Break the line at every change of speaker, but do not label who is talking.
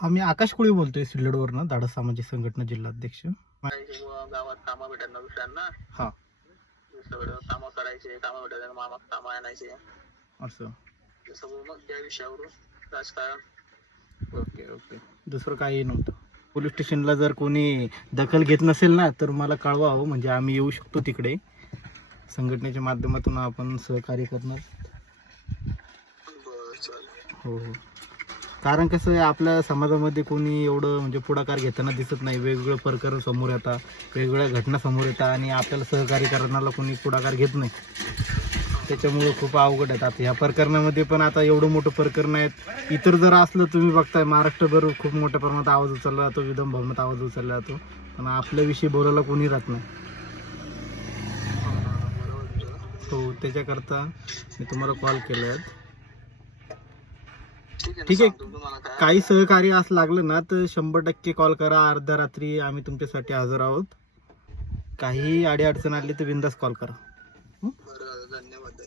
आम्ही आकाश कोळी बोलतोय सिल्लोडवरनं दाडा सामाजिक संघटना जिल्हाध्यक्ष.
गावात कामं भेटत ना दुसऱ्यांना
हा.
सगळं कामं करायचे कामं भेटायचे मामा कामं आणायचे
असं.
ते सगळं मग त्या विषयावरून राजकारण
ओके ओके. दुसरं काही नव्हतं. पोलीस स्टेशनला जर कोणी दखल घेत नसेल ना तर मला कळवा हवं म्हणजे आम्ही येऊ शकतो तिकडे. संघटनेच्या माध्यमातून आपण सहकार्य करणार.
बरं चालेल
हो हो. कारण कसं आहे आपल्या समाजामध्ये कोणी एवढं म्हणजे पुढाकार घेताना दिसत नाही. वेगवेगळे प्रकार समोर येतात वेगवेगळ्या घटना समोर येतात आणि आपल्याला सहकार्य करण्याला कोणी पुढाकार घेत नाही. त्याच्यामुळं खूप अवघड आहेत आता. ह्या प्रकरणामध्ये पण आता एवढं मोठं प्रकरण आहेत. इतर जर असलं तुम्ही बघताय महाराष्ट्रभर खूप मोठ्या प्रमाणात आवाज उचलला जातो विधान भवनात आवाज उचलला जातो. पण आपल्याविषयी बोलायला कोणी राहत नाही. हो त्याच्याकरता मी तुम्हाला कॉल केला
आहे
ठीक आहे. काही सहकार्य असं लागलं ना तर शंभर टक्के कॉल करा. अर्ध्या रात्री आम्ही तुमच्यासाठी हजर आहोत. काही अडी अडचण आली तर बिंदास कॉल करा.
धन्यवाद.